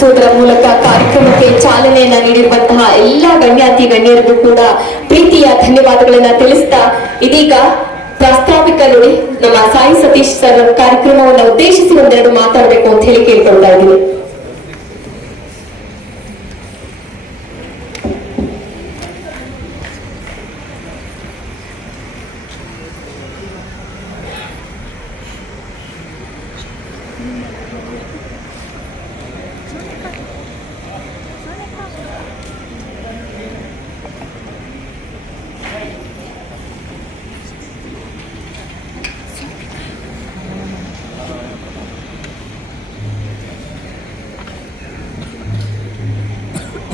ವಂದಿಸುವುದರ ಮೂಲಕ ಕಾರ್ಯಕ್ರಮಕ್ಕೆ ಚಾಲನೆಯನ್ನ ನೀಡಿರುವಂತಹ ಎಲ್ಲಾ ಗಣ್ಯಾತಿ ಗಣ್ಯರಿಗೂ ಕೂಡ ಪ್ರೀತಿಯ ಧನ್ಯವಾದಗಳನ್ನ ತಿಳಿಸ್ತಾ ಇದೀಗ ಪ್ರಾಸ್ತಾವಿಕ ನುಡಿ ನಮ್ಮ ಸಾಯಿ ಸತೀಶ್ ಸರ್ ಕಾರ್ಯಕ್ರಮವನ್ನು ಉದ್ದೇಶಿಸಿ ಒಂದೆರಡು ಮಾತಾಡಬೇಕು ಅಂತ ಹೇಳಿ ಕೇಳ್ಕೊಳ್ತಾ ಇದ್ದೀವಿ.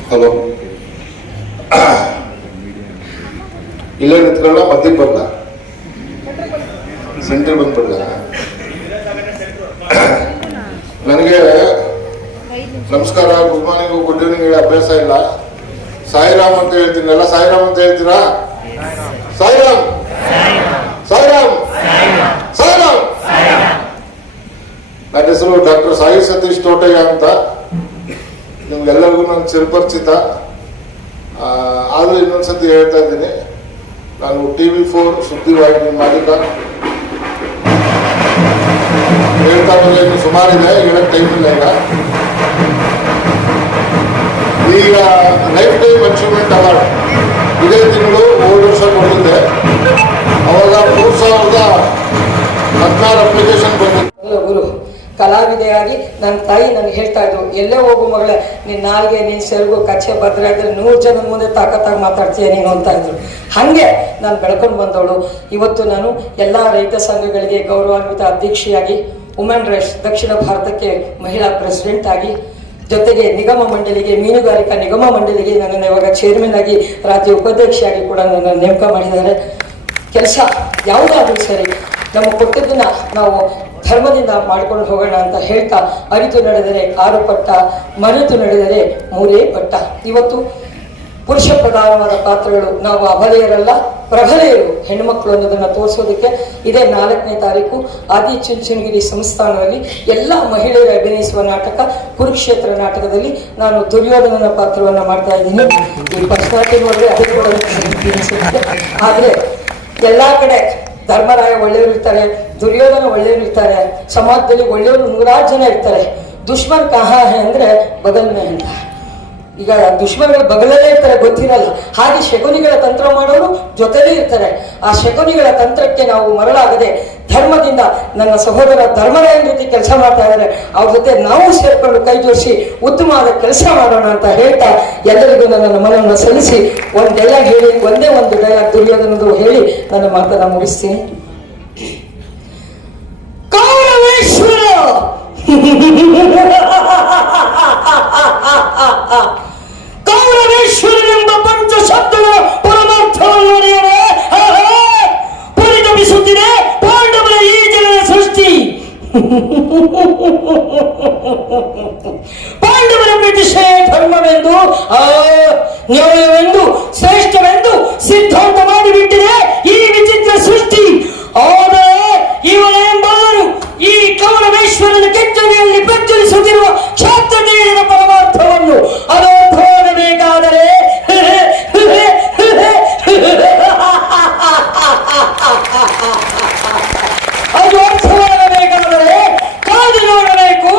ಹಲೋ, ಇಲ್ಲೇ ನಿಂತ್ಕೊಳ್ಳ ಮಧ್ಯಕ್ಕೆ ಬರಲ್ಲ, ಸೆಂಟ್ರ್ ಬಂದ್ಬಿಡಲ್ಲ. ನನಗೆ ನಮಸ್ಕಾರ, ಗುಡ್ ಮಾರ್ನಿಂಗ್, ಗುಡ್ ಈವ್ನಿಂಗ್ ಹೇಳಿ ಅಭ್ಯಾಸ ಇಲ್ಲ. ಸಾಯಿರಾಮ್ ಅಂತ ಹೇಳ್ತೀನಿ. ಎಲ್ಲ ಸಾಯಿರಾಮ್ ಅಂತ ಹೇಳ್ತೀರಾ? ಸಾಯಿರಾಮ್ ಸಾಯಿರಾಮ್ ಸಾಯಿರಾಮ್. ನನ್ನ ಹೆಸರು ಡಾಕ್ಟರ್ ಸಾಯಿ ಸತೀಶ್ ತೋಟಯ್ಯ ಅಂತ. ನಿಮ್ಗೆಲ್ಲರಿಗೂ ನಾನು ಚಿರಪರಿಚಿತ. ಆದರೂ ಇನ್ನೊಂದ್ಸತಿ ಹೇಳ್ತಾ ಇದ್ದೀನಿ, ನಾನು TV4 ಸುದ್ದಿವಾಹಿನಿ ಮಾಲೀಕ. ಹೇಳ್ತಾ ಬಂದ್ರೆ ಇನ್ನು ಸುಮಾರಿದೆ, ಹೇಳಕ್ ಟೈಮ್ ಇಲ್ಲ. ಈಗ ಲೈಫ್ ಟೈಮ್ ಅಚೀವ್ಮೆಂಟ್ ಅವಾರ್ಡ್ ಇದೇ ತಿಂಗಳು ಹೋದ ವರ್ಷ ಕೊಟ್ಟಿದ್ದೆ. ಅವಾಗ 3016 ಅಪ್ಲಿಕೇಶನ್ ಬಂದಿತ್ತು. ಕಲಾವಿದೆಯಾಗಿ ನನ್ನ ತಾಯಿ ನನಗೆ ಹೇಳ್ತಾ ಇದ್ರು, ಎಲ್ಲೇ ಹೋಗು ಮಗಳೇ, ನಿನ್ನ ನಾಲ್ಗೆ ನಿನ್ನ ಸೆರಗು ಕಚ್ಚೆ ಭದ್ರ ಇದ್ರೆ 100 ಜನದ ಮುಂದೆ ತಾಕತ್ತಾಗಿ ಮಾತಾಡ್ತೀಯ ನೀನು ಅಂತ ಇದ್ರು. ಹಾಗೆ ನಾನು ಬೆಳ್ಕೊಂಡು ಬಂದವಳು. ಇವತ್ತು ನಾನು ಎಲ್ಲ ರೈತ ಸಂಘಗಳಿಗೆ ಗೌರವಾನ್ವಿತ ಅಧ್ಯಕ್ಷೆಯಾಗಿ, ವುಮೆನ್ ರೈಟ್ಸ್ ದಕ್ಷಿಣ ಭಾರತಕ್ಕೆ ಮಹಿಳಾ ಪ್ರೆಸಿಡೆಂಟ್ ಆಗಿ, ಜೊತೆಗೆ ನಿಗಮ ಮಂಡಳಿಗೆ, ಮೀನುಗಾರಿಕಾ ನಿಗಮ ಮಂಡಳಿಗೆ ನನ್ನನ್ನು ಇವಾಗ ಚೇರ್ಮನ್ ಆಗಿ, ರಾಜ್ಯ ಉಪಾಧ್ಯಕ್ಷೆಯಾಗಿ ಕೂಡ ನನ್ನನ್ನು ನೇಮಕ ಮಾಡಿದ್ದಾರೆ. ಕೆಲಸ ಯಾವುದಾದ್ರೂ ಸರಿ ನಮ್ಮ ಕೊಟ್ಟದನ್ನ ನಾವು ಧರ್ಮದಿಂದ ಮಾಡ್ಕೊಂಡು ಹೋಗೋಣ ಅಂತ ಹೇಳ್ತಾ, ಅರಿತು ನಡೆದರೆ 6 ಪಟ್ಟ, ಮರೆತು ನಡೆದರೆ 3 ಪಟ್ಟ. ಇವತ್ತು ಪುರುಷ ಪ್ರಧಾನವಾದ ಪಾತ್ರಗಳು, ನಾವು ಅಬಲೆಯರಲ್ಲ ಪ್ರಬಲೆಯರು, ಹೆಣ್ಣುಮಕ್ಕಳು ಅನ್ನೋದನ್ನ ತೋರಿಸೋದಕ್ಕೆ ಇದೇ 4ನೇ ತಾರೀಕು ಆದಿಚುಂಚನಗಿರಿ ಸಂಸ್ಥಾನದಲ್ಲಿ ಎಲ್ಲ ಮಹಿಳೆಯರು ಅಭಿನಯಿಸುವ ನಾಟಕ ಕುರುಕ್ಷೇತ್ರ ನಾಟಕದಲ್ಲಿ ನಾನು ದುರ್ಯೋಧನನ ಪಾತ್ರವನ್ನು ಮಾಡ್ತಾ ಇದ್ದೀನಿ. ಈ ಪರ್ಸನಾಲಿಟಿ ನೋಡಿದ್ರೆ ಅದಕ್ಕೆ ಕೂಡ ಆದರೆ ಎಲ್ಲಾ ಕಡೆ ಧರ್ಮರಾಯ ಒಳ್ಳೆಯವರು ಇರ್ತಾರೆ, ದುರ್ಯೋಧನ ಒಳ್ಳೆಯವರು ಇರ್ತಾರೆ, ಸಮಾಜದಲ್ಲಿ ಒಳ್ಳೆಯವರು 100 ಜನ ಇರ್ತಾರೆ. ದುಶ್ಮನ್ ಕಹಾ ಹೇ ಅಂದ್ರೆ ಬಗಲ್ ಮೇ ಅಂತ. ಈಗ ದುಶ್ಮನ್ಗಳು ಬಗಲಲ್ಲೇ ಇರ್ತಾರೆ, ಗೊತ್ತಿರಲ್ಲ. ಹಾಗೆ ಶಕುನಿಗಳ ತಂತ್ರ ಮಾಡೋರು ಜೊತೆಲೇ ಇರ್ತಾರೆ. ಆ ಶಕುನಿಗಳ ತಂತ್ರಕ್ಕೆ ನಾವು ಮರಳಾಗದೆ ಧರ್ಮದಿಂದ ನನ್ನ ಸಹೋದರ ಧರ್ಮರಾಯನ ಜೊತೆ ಕೆಲಸ ಮಾಡ್ತಾ ಇದ್ದಾರೆ, ಅವ್ರ ಜೊತೆ ನಾವು ಸೇರ್ಕೊಂಡು ಕೈ ಜೋಡಿಸಿ ಉತ್ತಮವಾದ ಕೆಲಸ ಮಾಡೋಣ ಅಂತ ಹೇಳ್ತಾ ಎಲ್ಲರಿಗೂ ನನ್ನ ನಮನವನ್ನು ಸಲ್ಲಿಸಿ ಒಂದು ಡೈಲಾಗ್ ಹೇಳಿ, ಒಂದೇ ಒಂದು ಡೈಲಾಗ್ ದುರ್ಯೋಧನದು ಹೇಳಿ ನನ್ನ ಮಾತನ್ನ ಮುಗಿಸ್ತೀನಿ. ಕೌರವೇಶ್ವರ ಕೌರವೇಶ್ವರನೆಂಬ ಪಂಚ ಶಬ್ದಗಳ ಪರಮಾರ್ಥವನ್ನು ಅರಿಯರೆ ಪರಿತಪಿಸುತ್ತಿದೆ ಪಾಂಡವರ ಈ ಜನರ ಸೃಷ್ಟಿ. ಪಾಂಡವರ ಬ್ರಿಟಿಷೇ ಧರ್ಮವೆಂದು, ನ್ಯಾಯವೆಂದು, ಶ್ರೇಷ್ಠವೆಂದು ಸಿದ್ಧಾಂತ ಮಾಡಿಬಿಟ್ಟಿದೆ ಈ ವಿಚಿತ್ರ ಸೃಷ್ಟಿ. ಆದರೆ ಇವರೆಂಬರು ಈ ಕೌರವೇಶ್ವರನ ಕೆಚ್ಚಲಿಯಲ್ಲಿ ಪ್ರಜ್ವಲಿಸುತ್ತಿರುವ ಕ್ಷಾತ್ರದೇವರ ಪರಮಾರ್ಥವನ್ನು ಅದು ತೋರಬೇಕಾದರೆ ಅದು ಅರ್ಥವಾಗಬೇಕಾದರೆ ಕಾದು ನೋಡಬೇಕು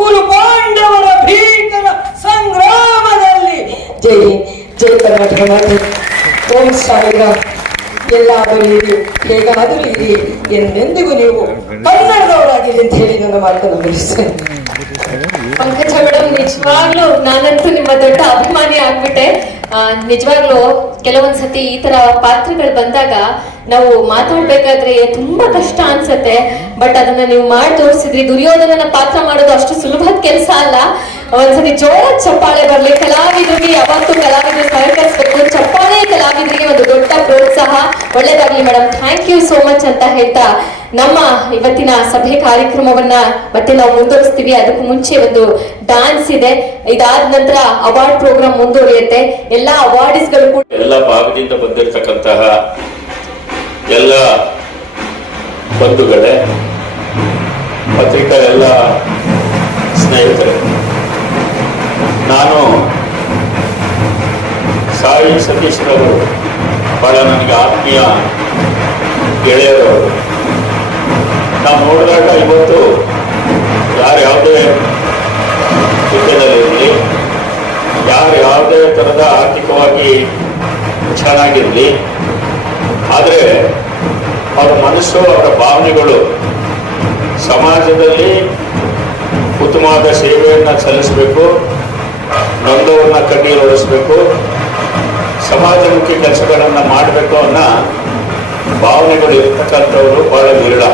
ಕುರು ಪಾಂಡವರ ಭೀಕರ ಸಂಗ್ರಾಮದಲ್ಲಿ. ಜೈ ಹಿಂದ್, ಜೈ ಕರ್ನಾಟಕ ಮಾತೆ. ಓಂ ಸಾಯಿರಾಮ್. ಎಲ್ಲಾದರೂ ಇರಿ, ಹೇಗಾದರೂ ಇರಿ, ಎಂದೆಂದಿಗೂ ನೀವು ಕನ್ನಡದವರಾಗಿರಿ ಅಂತ ಹೇಳಿ ನನ್ನ ಮಾತನ್ನು ಮುಗಿಸ್ತೇನೆ. ಪಂಕಜ ಮೇಡಮ್, ನಿಜವಾಗ್ಲೂ ನಾನಂತೂ ನಿಮ್ಮ ದೊಡ್ಡ ಅಭಿಮಾನಿ ಆಗ್ಬಿಟ್ಟೆ. ನಿಜವಾಗ್ಲೂ ಕೆಲವೊಂದ್ಸತಿ ಈ ತರ ಪಾತ್ರಗಳು ಬಂದಾಗ ನಾವು ಮಾತಾಡ್ಬೇಕಾದ್ರೆ ತುಂಬಾ ಕಷ್ಟ ಅನ್ಸತ್ತೆ. ಬಟ್ ಅದನ್ನ ನೀವು ಮಾಡಿ ತೋರಿಸಿದ್ರಿ. ದುರ್ಯೋಧನನ ಪಾತ್ರ ಮಾಡೋದು ಅಷ್ಟು ಸುಲಭದ ಕೆಲಸ ಅಲ್ಲ. ಒಂದ್ಸತಿ ಜೋರ ಚಪ್ಪಾಳೆ ಬರ್ಲಿ. ಕಲಾವಿದರಿಗೆ ಯಾವತ್ತೂ ಕಲಾವಿದರು ಸಹಕರಿಸಬೇಕು. ಚಪ್ಪಾಳೆ ಕಲಾವಿದರಿಗೆ ಒಂದು ದೊಡ್ಡ ಪ್ರೋತ್ಸಾಹ. ಒಳ್ಳೇದಾಗ್ಲಿ madam, thank you so much ಅಂತ ಹೇಳ್ತಾ ನಮ್ಮ ಇವತ್ತಿನ ಸಭೆ ಕಾರ್ಯಕ್ರಮವನ್ನ ಮತ್ತೆ ನಾವು ಮುಂದುವರಿಸ್ತೀವಿ. ಅದಕ್ಕೂ ಮುಂಚೆ ಒಂದು ಡಾನ್ಸ್ ಇದೆ. ಇದಾದ ನಂತರ ಅವಾರ್ಡ್ ಪ್ರೋಗ್ರಾಮ್ ಮುಂದುವರಿಯುತ್ತೆ. ಎಲ್ಲಾ ಅವಾರ್ಡ್ಸ್ಗಳು ಕೂಡ ಎಲ್ಲ ಭಾಗದಿಂದ ಬಂದಿರತಕ್ಕಂತಹ ಎಲ್ಲ ಬಂಧುಗಳೇ, ಪತ್ರಿಕಾ ಎಲ್ಲ ಸ್ನೇಹಿತರೆ, ನಾನು ಸಾಯಿ ಸತೀಶ್ರವರು ಬಹಳ ನನಗೆ ಆತ್ಮೀಯ ಗೆಳೆಯರವರು. ನಾವು ನೋಡಿದಾಗ ಇವತ್ತು ಯಾರು ಯಾವುದೇ ಹುದ್ದೆದಲ್ಲಿರಲಿ, ಯಾರು ಯಾವುದೇ ಥರದ ಆರ್ಥಿಕವಾಗಿ ಚೆನ್ನಾಗಿರಲಿ, ಆದರೆ ಅವರ ಮನಸ್ಸು, ಅವರ ಭಾವನೆಗಳು ಸಮಾಜದಲ್ಲಿ ಉತ್ತಮವಾದ ಸೇವೆಯನ್ನು ಸಲ್ಲಿಸಬೇಕು, ನೊಂದವರನ್ನ ಕಣ್ಣೀರು ಒರೆಸಬೇಕು, ಸಮಾಜಮುಖಿ ಕೆಲಸಗಳನ್ನು ಮಾಡಬೇಕು ಅನ್ನೋ ಭಾವನೆಗಳು ಇರ್ತಕ್ಕಂಥವರು ಬಹಳ ವಿರಳ.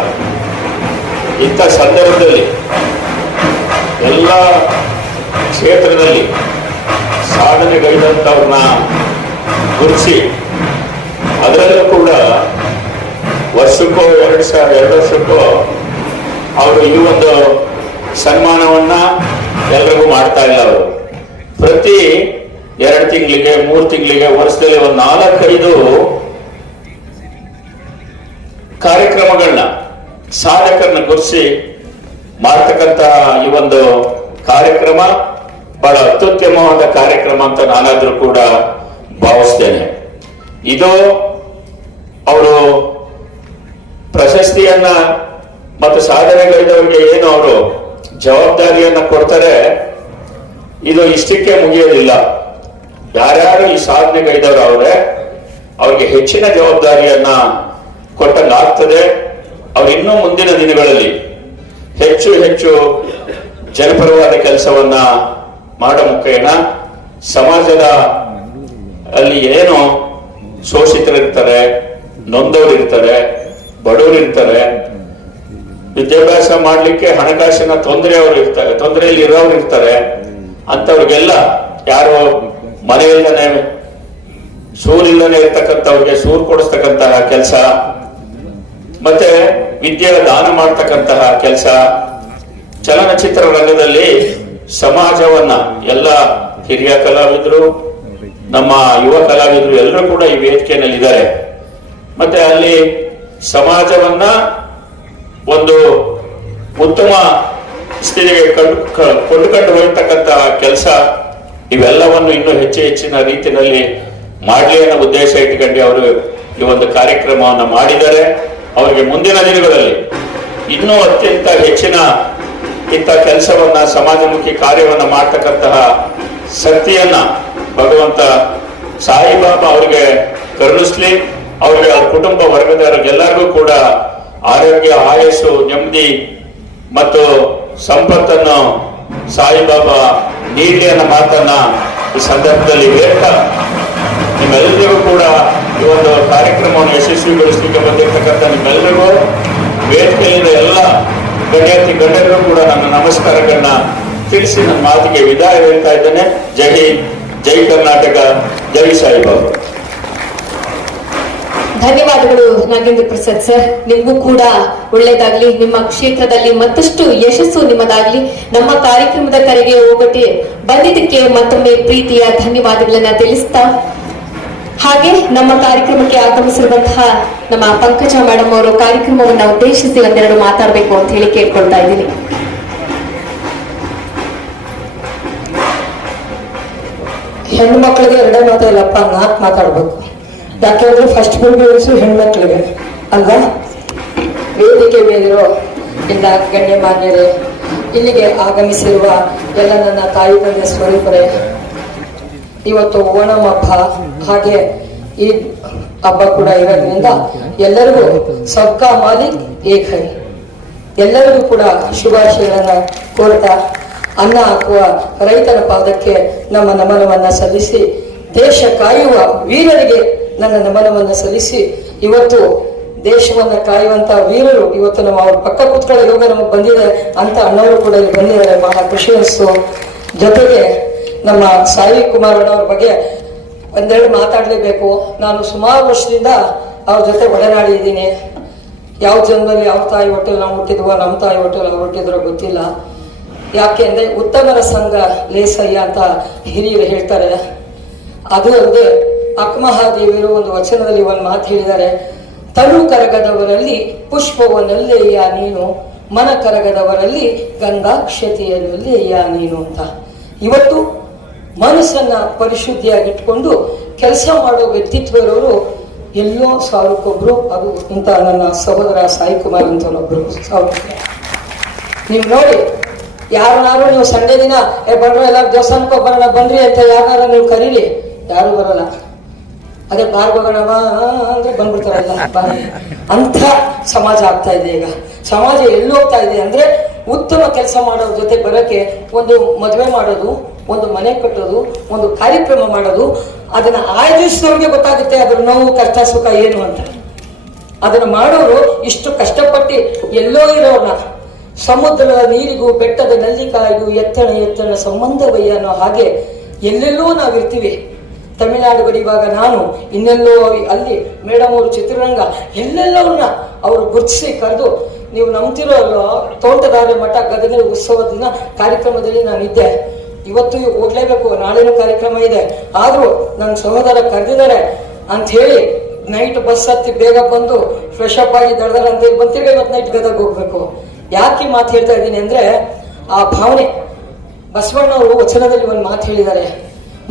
ಇಂಥ ಸಂದರ್ಭದಲ್ಲಿ ಎಲ್ಲ ಕ್ಷೇತ್ರದಲ್ಲಿ ಸಾಧನೆಗೈದಂಥವ್ರನ್ನ ಗುರುತಿಸಿ, ಅದರಲ್ಲೂ ಕೂಡ ವರ್ಷಕ್ಕೋ 2 ವರ್ಷಕ್ಕೋ ಅವರು ಈ ಒಂದು ಸನ್ಮಾನವನ್ನ ಎಲ್ರಿಗೂ ಮಾಡ್ತಾ ಇಲ್ಲ. ಅವರು ಪ್ರತಿ 2 ತಿಂಗಳಿಗೆ 3 ತಿಂಗಳಿಗೆ ವರ್ಷದಲ್ಲಿ ಒಂದು 4-5 ಕಾರ್ಯಕ್ರಮಗಳನ್ನ ಸಾಧಕರನ್ನ ಗುರುತಿಸಿ ಮಾಡ್ತಕ್ಕಂಥ ಈ ಒಂದು ಕಾರ್ಯಕ್ರಮ ಬಹಳ ಅತ್ಯುತ್ತಮವಾದ ಕಾರ್ಯಕ್ರಮ ಅಂತ ನಾನಾದ್ರೂ ಕೂಡ ಭಾವಿಸ್ತೇನೆ. ಇದು ಅವರು ಪ್ರಶಸ್ತಿಯನ್ನ ಮತ್ತು ಸಾಧನೆಗೈದವರಿಗೆ ಏನು ಅವರು ಜವಾಬ್ದಾರಿಯನ್ನ ಕೊಡ್ತಾರೆ, ಇದು ಇಷ್ಟಕ್ಕೆ ಮುಗಿಯೋದಿಲ್ಲ. ಯಾರ್ಯಾರು ಈ ಸಾಧನೆಗೈದವರು ಅವರೇ ಅವ್ರಿಗೆ ಹೆಚ್ಚಿನ ಜವಾಬ್ದಾರಿಯನ್ನ ಕೊಟ್ಟಂಗಾಗ್ತದೆ. ಅವ್ರು ಇನ್ನೂ ಮುಂದಿನ ದಿನಗಳಲ್ಲಿ ಹೆಚ್ಚು ಹೆಚ್ಚು ಜನಪರವಾದ ಕೆಲಸವನ್ನ ಮಾಡೋ ಮುಖೇನ ಸಮಾಜದ ಅಲ್ಲಿ ಏನು ಶೋಷಿತರಿರ್ತಾರೆ, ನೊಂದವರಿರ್ತಾರೆ, ಬಡವರಿರ್ತಾರೆ, ವಿದ್ಯಾಭ್ಯಾಸ ಮಾಡ್ಲಿಕ್ಕೆ ಹಣಕಾಸಿನ ತೊಂದರೆಯಲ್ಲಿ ಇರೋರು ಇರ್ತಾರೆ, ಅಂತವ್ರಿಗೆಲ್ಲ ಯಾರು ಮನೆಯಿಂದನೇ ಸೂರಿಲ್ಲದೆ ಇರ್ತಕ್ಕಂಥವ್ರಿಗೆ ಸೂರು ಕೊಡಿಸ್ತಕ್ಕಂತಹ ಕೆಲಸ, ಮತ್ತೆ ವಿದ್ಯೆ ದಾನ ಮಾಡ್ತಕ್ಕಂತಹ ಕೆಲಸ, ಚಲನಚಿತ್ರ ರಂಗದಲ್ಲಿ ಸಮಾಜವನ್ನ ಎಲ್ಲ ಹಿರಿಯ ಕಲಾವಿದರು, ನಮ್ಮ ಯುವ ಕಲಾವಿದರು ಎಲ್ಲರೂ ಕೂಡ ಈ ವೇದಿಕೆಯಲ್ಲಿದ್ದಾರೆ. ಮತ್ತೆ ಅಲ್ಲಿ ಸಮಾಜವನ್ನ ಒಂದು ಉತ್ತಮ ಸ್ಥಿತಿಗೆ ಕೊಂಡುಕೊಂಡು ಹೋಗ್ತಕ್ಕಂತಹ ಕೆಲಸ, ಇವೆಲ್ಲವನ್ನು ಇನ್ನೂ ಹೆಚ್ಚಿನ ರೀತಿಯಲ್ಲಿ ಮಾಡಲಿ ಅನ್ನೋ ಉದ್ದೇಶ ಇಟ್ಕೊಂಡು ಅವರು ಈ ಒಂದು ಕಾರ್ಯಕ್ರಮವನ್ನು ಮಾಡಿದ್ದಾರೆ. ಅವರಿಗೆ ಮುಂದಿನ ದಿನಗಳಲ್ಲಿ ಇನ್ನೂ ಅತ್ಯಂತ ಹೆಚ್ಚಿನ ಇಂಥ ಕೆಲಸವನ್ನ, ಸಮಾಜಮುಖಿ ಕಾರ್ಯವನ್ನ ಮಾಡ್ತಕ್ಕಂತಹ ಶಕ್ತಿಯನ್ನ ಭಗವಂತ ಸಾಯಿಬಾಬಾ ಅವರಿಗೆ ಕರುಣಿಸ್ಲಿ. ಅವರಿಗೆ ಅವ್ರ ಕುಟುಂಬ ವರ್ಗದವರಿಗೆಲ್ಲರಿಗೂ ಕೂಡ ಆರೋಗ್ಯ, ಆಯಸ್ಸು, ನೆಮ್ಮದಿ ಮತ್ತು ಸಂಪತ್ತನ್ನು ಸಾಯಿಬಾಬಾ ನೀಡಲಿ ಅನ್ನೋ ಮಾತನ್ನ ಈ ಸಂದರ್ಭದಲ್ಲಿ ಹೇಳ್ತಾ, ನಿಮ್ಮೆಲ್ಲರಿಗೂ ಕೂಡ ಈ ಒಂದು ಕಾರ್ಯಕ್ರಮವನ್ನು ಯಶಸ್ವಿಗೊಳಿಸಲಿಕ್ಕೆ ಬಂದಿರತಕ್ಕಂಥ ನಿಮ್ಮೆಲ್ಲರಿಗೂ ವೇದಿಕೆಯಿಂದ ಎಲ್ಲ ಗಣ್ಯರಿಗೂ ಕೂಡ ನನ್ನ ನಮಸ್ಕಾರಗಳನ್ನ ತಿಳಿಸಿ ನನ್ನ ಮಾತಿಗೆ ವಿದಾಯ ಹೇಳ್ತಾ ಇದ್ದೇನೆ. ಜೈ ಹಿಂದ್, ಜೈ ಕರ್ನಾಟಕ, ಜೈ ಸಾಯಿಬಾಬಾ. ಧನ್ಯವಾದಗಳು ನಾಗೇಂದ್ರ ಪ್ರಸಾದ್ ಸರ್. ನಿಮಗೂ ಕೂಡ ಒಳ್ಳೇದಾಗ್ಲಿ, ನಿಮ್ಮ ಕ್ಷೇತ್ರದಲ್ಲಿ ಮತ್ತಷ್ಟು ಯಶಸ್ಸು ನಿಮ್ಮದಾಗ್ಲಿ. ನಮ್ಮ ಕಾರ್ಯಕ್ರಮದ ಕರೆಗೆ ಹೋಗಕ್ಕೆ ಬಂದಿದ್ದಕ್ಕೆ ಮತ್ತೊಮ್ಮೆ ಪ್ರೀತಿಯ ಧನ್ಯವಾದಗಳನ್ನ ತಿಳಿಸ್ತಾ, ಹಾಗೆ ನಮ್ಮ ಕಾರ್ಯಕ್ರಮಕ್ಕೆ ಆಗಮಿಸಿರುವಂತಹ ನಮ್ಮ ಪಂಕಜ ಮೇಡಮ್ ಅವರು ಕಾರ್ಯಕ್ರಮವನ್ನ ಉದ್ದೇಶಿಸಿ ಒಂದೆರಡು ಮಾತಾಡಬೇಕು ಅಂತ ಹೇಳಿ ಕೇಳ್ಕೊಳ್ತಾ ಇದ್ದೀನಿ. ಹೆಣ್ಣು ಮಕ್ಕಳಿಗೆ 2 ಮಾತಾಡಲ್ಲಪ್ಪ, 4 ಮಾತಾಡ್ಬೇಕು. ಯಾಕೆಂದ್ರೆ ಫಸ್ಟ್ ಪ್ರಿಫರೆನ್ಸು ಹೆಣ್ಮಕ್ಳಿಗೆ ಅಲ್ವಾ. ವೇದಿಕೆ ಮೇಲಿರೋ ಎಲ್ಲ ಗಣ್ಯಮಾನ್ಯರೇ, ಇಲ್ಲಿಗೆ ಆಗಮಿಸಿರುವ ಎಲ್ಲ ನನ್ನ ತಾಯಿ ತಂದೆ ಸ್ವರೂಪರೇ, ಇವತ್ತು ಓಣಂ ಹಬ್ಬ, ಹಾಗೆ ಈ ಹಬ್ಬ ಕೂಡ ಇರೋದ್ರಿಂದ ಎಲ್ಲರಿಗೂ ಸಬ್ಕಾ ಮಾಲಿಕ್ ಏಕ್ ಹೈ, ಎಲ್ಲರಿಗೂ ಕೂಡ ಶುಭಾಶಯಗಳನ್ನ ಕೋರ್ತಾ, ಅನ್ನ ಹಾಕುವ ರೈತರ ಪಾದಕ್ಕೆ ನಮ್ಮ ನಮನವನ್ನ ಸಲ್ಲಿಸಿ, ದೇಶ ಕಾಯುವ ವೀರರಿಗೆ ನನ್ನ ನಮನವನ್ನ ಸಲ್ಲಿಸಿ, ಇವತ್ತು ದೇಶವನ್ನ ಕಾಯುವಂತ ವೀರರು ಇವತ್ತು ನಮ್ಮ ಅವ್ರ ಪಕ್ಕ ಕೂತ್ಕೊಳ್ಳೋ ಯೋಗ ನಮಗೆ ಬಂದಿದೆ ಅಂತ ಅಣ್ಣವರು ಕೂಡ ಇಲ್ಲಿ ಬಂದಿದ್ದಾರೆ. ಬಹಳ ಖುಷಿ ಅನಿಸ್ತು. ಜೊತೆಗೆ ನಮ್ಮ ಸಾಯಿ ಕುಮಾರಣ್ಣವ್ರ ಬಗ್ಗೆ ಒಂದೆರಡು ಮಾತಾಡಲೇಬೇಕು. ನಾನು ಸುಮಾರು ವರ್ಷದಿಂದ ಅವ್ರ ಜೊತೆ ಒಡನಾಡಿದ್ದೀನಿ. ಯಾವ ಜನ್ಮದಲ್ಲಿ ಯಾವ ತಾಯಿ ಹೊಟ್ಟೆಲ್ ನಾವು ಹುಟ್ಟಿದ್ವೋ, ನಮ್ಮ ತಾಯಿ ಹೊಟ್ಟೆಲ್ ಅವ್ರು ಹುಟ್ಟಿದ್ರೋ ಗೊತ್ತಿಲ್ಲ. ಯಾಕೆ ಅಂದ್ರೆ ಉತ್ತಮರ ಸಂಘ ಲೇಸಯ್ಯ ಅಂತ ಹಿರಿಯರು ಹೇಳ್ತಾರೆ. ಅದು ಅಲ್ಲದೆ ಅಕ್ಕಮಹಾದೇವಿಯರು ಒಂದು ವಚನದಲ್ಲಿ ಒಂದು ಮಾತು ಹೇಳಿದ್ದಾರೆ, ತನು ಕರಗದವರಲ್ಲಿ ಪುಷ್ಪವನ್ನಲ್ಲೆಯ್ಯ ನೀನು, ಮನ ಕರಗದವರಲ್ಲಿ ಗಂಗಾಕ್ಷತೆಯನ್ನಲ್ಲೆಯ್ಯ ನೀನು ಅಂತ. ಇವತ್ತು ಮನಸ್ಸನ್ನ ಪರಿಶುದ್ಧಿಯಾಗಿಟ್ಕೊಂಡು ಕೆಲಸ ಮಾಡೋ ವ್ಯಕ್ತಿತ್ವ ಇರೋರು ಎಲ್ಲೋ ಸಾವಿರಕ್ಕೊಬ್ರು. ಅದು ಇಂಥ ನನ್ನ ಸಹೋದರ ಸಾಯಿ ಕುಮಾರ್ ಅಂತನೊಬ್ರು ಸಾವಿರಕ್ಕೆ. ನೀವು ನೋಡಿ, ಯಾರನ್ನಾರು ನೀವು ಸಂಡೇ ದಿನ ಬರೋ ಎಲ್ಲ ದೇವಸ್ಥಾನಕ್ಕೆ ಬರೋಣ ಬನ್ರಿ ಅಂತ ಯಾರನ್ನಾರ ನೀವು ಕರೀರಿ, ಯಾರು ಬರಲ್ಲ. ಅದೇ ಬಾರ್ಗೆ ಹೋಗೋಣವಾ ಅಂದ್ರೆ ಬಂದ್ಬಿಡ್ತಾರಲ್ಲ. ಅಂಥ ಸಮಾಜ ಆಗ್ತಾ ಇದೆ ಈಗ. ಸಮಾಜ ಎಲ್ಲೋಗ್ತಾ ಇದೆ ಅಂದ್ರೆ ಉತ್ತಮ ಕೆಲಸ ಮಾಡೋರ ಜೊತೆ ಬರೋಕೆ ಒಂದು ಮದುವೆ ಮಾಡೋದು, ಒಂದು ಮನೆ ಕಟ್ಟೋದು, ಒಂದು ಕಾರ್ಯಕ್ರಮ ಮಾಡೋದು, ಅದನ್ನ ಆಯೋಜಿಸಿದವ್ರಿಗೆ ಗೊತ್ತಾಗುತ್ತೆ ಅದ್ರ ನೋವು ಕಷ್ಟ ಸುಖ ಏನು ಅಂತ. ಅದನ್ನ ಮಾಡೋರು ಇಷ್ಟು ಕಷ್ಟಪಟ್ಟು ಎಲ್ಲೋ ಇರೋರ್ನ ಸಮುದ್ರದ ನೀರಿಗೂ ಬೆಟ್ಟದ ನಲ್ಲಿಕಾಯಿಗೂ ಎತ್ತಣ ಸಂಬಂಧವಯ್ಯ ಅನ್ನೋ ಹಾಗೆ ಎಲ್ಲೆಲ್ಲೋ ನಾವಿರ್ತೀವಿ. ತಮಿಳುನಾಡು ಗಡಿಭಾಗ ನಾನು, ಇನ್ನೆಲ್ಲೋ ಅಲ್ಲಿ ಮೇಡಮ್ ಅವರು ಚಿತ್ರರಂಗ, ಎಲ್ಲೆಲ್ಲವ್ರನ್ನ ಅವರು ಗುರುತಿಸಿ ಕರೆದು, ನೀವು ನಂಬ್ತಿರೋ ತೋಟದಾರೆ ಮಠ ಗದಗ ಉತ್ಸವ ದಿನ ಕಾರ್ಯಕ್ರಮದಲ್ಲಿ ನಾನಿದ್ದೆ. ಇವತ್ತು ಹೋಗ್ಲೇಬೇಕು, ನಾಳೆನೂ ಕಾರ್ಯಕ್ರಮ ಇದೆ, ಆದ್ರೂ ನನ್ನ ಸಹೋದರ ಕರೆದಿದ್ದಾರೆ ಅಂತ ಹೇಳಿ ನೈಟ್ ಬಸ್ ಹತ್ತಿ ಬೇಗ ಬಂದು ಫ್ರೆಶ್ ಅಪ್ ಆಗಿ ದಡದರ ಅಂತ ಹೇಳಿ ಬಂತಿರ್ಗ ಇವತ್ತು ನೈಟ್ ಗದಗ ಹೋಗ್ಬೇಕು. ಯಾಕೆ ಮಾತು ಹೇಳ್ತಾ ಇದ್ದೀನಿ ಅಂದ್ರೆ ಆ ಭಾವನೆ. ಬಸವಣ್ಣವರು ವಚನದಲ್ಲಿ ಒಂದು ಮಾತು ಹೇಳಿದ್ದಾರೆ,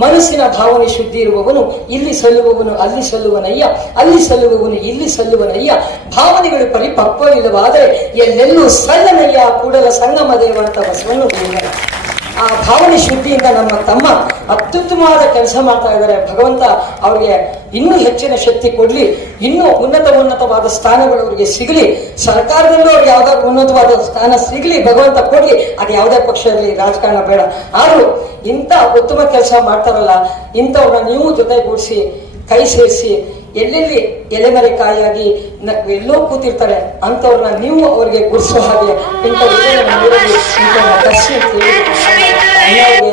ಮನಸ್ಸಿನ ಭಾವನೆ ಶುದ್ಧಿ ಇರುವವನು ಇಲ್ಲಿ ಸಲ್ಲುವವನು ಅಲ್ಲಿ ಸಲ್ಲುವನಯ್ಯ, ಅಲ್ಲಿ ಸಲ್ಲುವವನು ಇಲ್ಲಿ ಸಲ್ಲುವನಯ್ಯ. ಭಾವನೆಗಳು ಪರಿಪಕ್ವವಿಲ್ಲವಾದರೆ ಎಲ್ಲೆಲ್ಲೂ ಸಲ್ಲನಯ್ಯ ಕೂಡಲ ಸಂಗಮ ದೇವ ಅಂತ ಬಸವಣ್ಣ ಹೇಳಿದ್ದಾರೆ. ಆ ಭಾವನೆ ಶುದ್ಧಿಯಿಂದ ನಮ್ಮ ತಮ್ಮ ಅತ್ಯುತ್ತಮವಾದ ಕೆಲಸ ಮಾಡ್ತಾ ಇದ್ದಾರೆ. ಭಗವಂತ ಅವ್ರಿಗೆ ಇನ್ನೂ ಹೆಚ್ಚಿನ ಶಕ್ತಿ ಕೊಡ್ಲಿ, ಇನ್ನೂ ಉನ್ನತವಾದ ಸ್ಥಾನಗಳು ಅವ್ರಿಗೆ ಸಿಗಲಿ. ಸರ್ಕಾರದಲ್ಲೂ ಅವ್ರಿಗೆ ಯಾವ್ದಾದ್ರು ಉನ್ನತವಾದ ಸ್ಥಾನ ಸಿಗಲಿ, ಭಗವಂತ ಕೊಡ್ಲಿ. ಅದು ಯಾವುದೇ ಪಕ್ಷ ಇರಲಿ, ರಾಜಕಾರಣ ಬೇಡ. ಆದ್ರೂ ಇಂಥ ಉತ್ತಮ ಕೆಲಸ ಮಾಡ್ತಾರಲ್ಲ, ಇಂಥವ್ರನ್ನ ನೀವು ಜೊತೆಗೂಡಿಸಿ ಕೈ ಸೇರಿಸಿ, ಎಲ್ಲೆಲ್ಲಿ ಎಲೆಮರೆಕಾಯಿಯಾಗಿ ಎಲ್ಲೋ ಕೂತಿರ್ತಾರೆ ಅಂಥವ್ರನ್ನ ನೀವು ಅವ್ರಿಗೆ ಗುಡಿಸೋ ಹಾಗೆ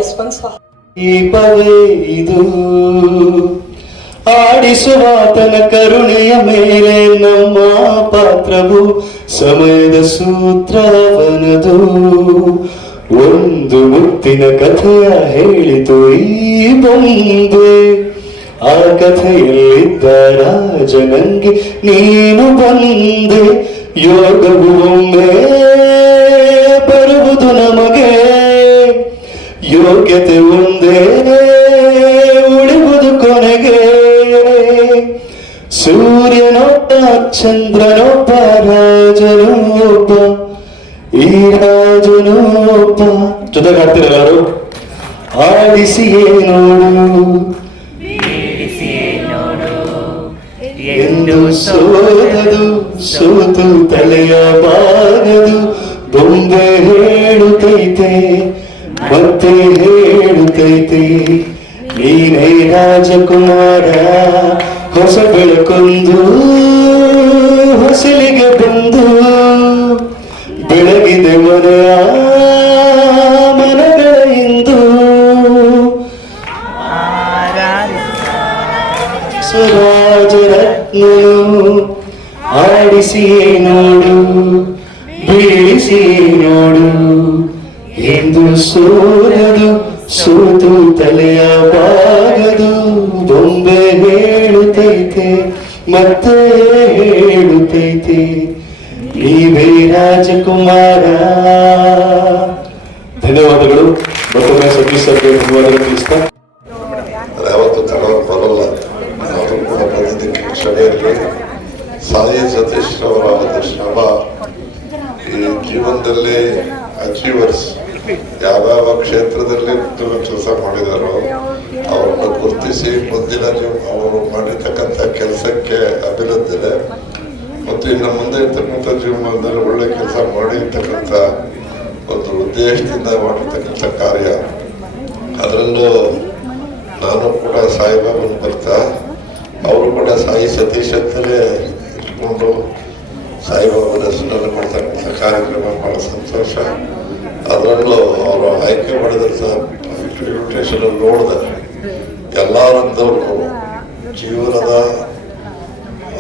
ಸ್ಪಂದಿಸುವ ದೀಪವೇ ಇದು ಆಡಿಸುವಾತನ ಕರುಣೆಯ ಮೇಲೆ ನಮ್ಮ ಪಾತ್ರವು ಸಮಯದ ಸೂತ್ರವನದು. ಒಂದು ಮುತ್ತಿನ ಕಥೆಯ ಹೇಳಿತು ಈ ಬೊಂಬೆ, ಆ ಕಥೆಯಲ್ಲಿದ್ದ ರಾಜನಂಗೆ ನೀನು ಬಂದೆ. ಯೋಗವು ಒಮ್ಮೆ ಬರುವುದು ನಮಗೆ, ಯೋಗ್ಯತೆ ಒಂದೇ ಉಳಿಯುವುದು ಕೊನೆಗೆ. ಸೂರ್ಯನೊಬ್ಬ ಚಂದ್ರನೊಬ್ಬ ರಾಜನೊಬ್ಬ, ಈ ರಾಜನೊಬ್ಬ. ಜೊತೆಗೆ ಹಾಡ್ತಿರಲ್ಲ ಅವರು, ಆಡಿಸಿಯೇ ನೋಡು ಎಂದು ಸೋಲದು, ಸೋತು ತಲೆಯ ಬಾಗದು. ಬೊಂಬೆ ಹೇಳುತ್ತೈತೆ ಮತ್ತೆ ಹೇಳುತ್ತೈತೆ, ನೀನೇ ರಾಜಕುಮಾರ. ಹೊಸ ಬೆಳಕೊಂದು ಹೊಸಲಿಗೆ ಬಂದು ಬೆಳಗಿದೆ ಮನೆಯ ಮನಗಳ ಇಂದು. ಸ್ವರಾಜರತ್ನನು ಆಡಿಸಿಯೇ ನೋಡು, ಬೀಳಿಸಿಯೇ ನೋಡು ಎಂದು ಸೋಲದು, ಸೋತು ತಲೆಯ ಬಾಗದು. ಬೊಂಬೆ ಹೇಳುತ್ತೈತೆ ಮತ್ತೆ ಹೇಳುತ್ತೈತೆ, ನೀವೇ ರಾಜಕುಮಾರ. ಧನ್ಯವಾದಗಳು. ಮತ್ತೊಮ್ಮೆ ಸತೀಶ್ ಸರ್ಗೆ ಧನ್ಯವಾದಗಳು ತಿಳಿಸ್ತಾ, ಯಾವತ್ತೂ ತಗೊಳಕ್ ಬರಲ್ಲ, ಅವರು ಕೂಡ ಬಂದಿದ್ದಕ್ಕೆ ಕ್ಷಣೆ ಇರಲಿ. ಸಾಯಿ ಸತೀಶ್ ಅವರ ಒಂದು ಶ್ರಮ ಈ ಜೀವನದಲ್ಲಿ ಅಚೀವರ್ಸ್ ಯಾವ್ಯಾವ ಕ್ಷೇತ್ರದಲ್ಲಿ ಕೆಲಸ ಮಾಡಿದಾರೋ ಅವರನ್ನು ಗುರುತಿಸಿ ಮುಂದಿನ ಅವರು ಮಾಡಿರ್ತಕ್ಕಂಥ ಕೆಲಸಕ್ಕೆ ಅಭಿನಂದನೆ ಮತ್ತು ಇನ್ನು ಮುಂದೆ ಇರ್ತಕ್ಕಂಥ ಜೀವನದಲ್ಲಿ ಒಳ್ಳೆ ಕೆಲಸ ಮಾಡಿರ್ತಕ್ಕಂಥ ಒಂದು ಉದ್ದೇಶದಿಂದ ಮಾಡಿರ್ತಕ್ಕಂಥ ಕಾರ್ಯ. ಅದರಲ್ಲೂ ನಾನು ಕೂಡ ಸಾಯಿಬಾಬನ್ ಬರ್ತಾ ಅವರು ಕೂಡ ಸಾಯಿ ಸತೀಶ್ ಅಂತಲೇ ಇಟ್ಕೊಂಡು ಸಾಯಿಬಾಬನ ಹೆಸರನ್ನು ಕೊಡ್ತಕ್ಕಂಥ ಕಾರ್ಯಕ್ರಮ ಬಹಳ ಸಂತೋಷ. ಅದರಲ್ಲೂ ಅವರು ಆಯ್ಕೆ ಮಾಡಿದಂಥ ಇನ್ವಿಟೇಷನ್ ನೋಡಿದೆ ಎಲ್ಲರಂಥವ್ರು ಜೀವನದ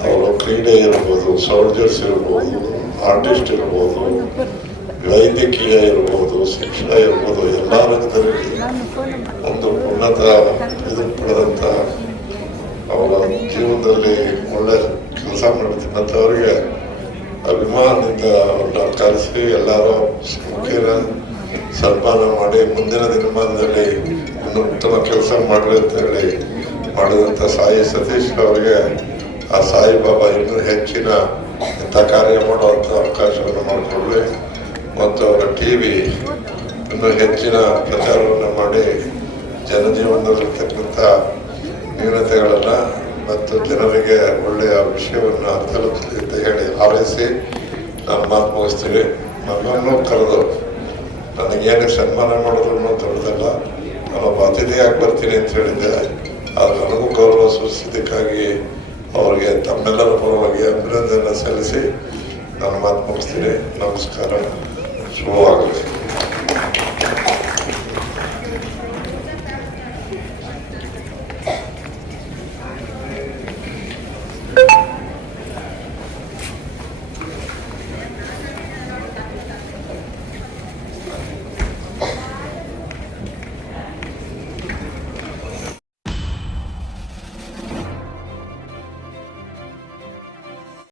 ಅವರು ಕ್ರೀಡೆ ಇರ್ಬೋದು, ಸೋಲ್ಜರ್ಸ್ ಇರ್ಬೋದು, ಆರ್ಟಿಸ್ಟ್ ಇರ್ಬೋದು, ವೈದ್ಯಕೀಯ ಇರ್ಬೋದು, ಶಿಕ್ಷಣ ಇರ್ಬೋದು, ಎಲ್ಲ ರಂಗದಲ್ಲಿ ಒಂದು ಉನ್ನತ ಇದು ಪಡೆದಂಥ ಅವರ ಜೀವನದಲ್ಲಿ ಒಳ್ಳೆ ಕೆಲಸ ಮಾಡ್ತಿದ್ದಂಥವ್ರಿಗೆ ಅಭಿಮಾನದಿಂದ ಅವ್ರನ್ನ ಕರೆಸಿ ಎಲ್ಲರೂ ಮುಖ್ಯರ ಸನ್ಮಾನ ಮಾಡಿ ಮುಂದಿನ ದಿನಮಾನದಲ್ಲಿ ಇನ್ನು ಉತ್ತಮ ಕೆಲಸ ಮಾಡಲಿ ಅಂತ ಹೇಳಿ ಮಾಡಿದಂಥ ಸಾಯಿ ಸತೀಶ್ ಅವರಿಗೆ ಆ ಸಾಯಿಬಾಬಾ ಇನ್ನೂ ಹೆಚ್ಚಿನ ಇಂಥ ಕಾರ್ಯ ಮಾಡುವಂಥ ಅವಕಾಶವನ್ನು ಮಾಡಿಕೊಡ್ಲಿ ಮತ್ತು ಅವರ ಟಿವಿ ಇನ್ನೂ ಹೆಚ್ಚಿನ ಪ್ರಚಾರವನ್ನು ಮಾಡಿ ಜನಜೀವನದಲ್ಲಿರ್ತಕ್ಕಂಥ ನ್ಯೂನತೆಗಳನ್ನು ಮತ್ತು ಜನರಿಗೆ ಒಳ್ಳೆಯ ವಿಷಯವನ್ನು ತಲುಪಲಿ ಅಂತ ಹೇಳಿ ಹಾರೈಸಿ ನಾನು ಮಾತು ಮುಗಿಸ್ತೀನಿ. ನನ್ನನ್ನು ಕರೆದು ನನಗೇನು ಸನ್ಮಾನ ಮಾಡೋದು ದೊಡ್ಡದಲ್ಲ, ನಾನೊಬ್ಬ ಅತಿಥಿಯಾಗಿ ಬರ್ತೀನಿ ಅಂತ ಹೇಳಿದ್ದೆ. ಆದರೆ ನನಗೂ ಗೌರವ ಸೂಚಿಸಿದ್ದಕ್ಕಾಗಿ ಅವರಿಗೆ ತಮ್ಮೆಲ್ಲರ ಪರವಾಗಿ ಅಭಿನಂದನೆ ಸಲ್ಲಿಸಿ ನಾನು ಮಾತು ಮುಗಿಸ್ತೀನಿ. ನಮಸ್ಕಾರ, ಶುಭವಾಗಲಿ.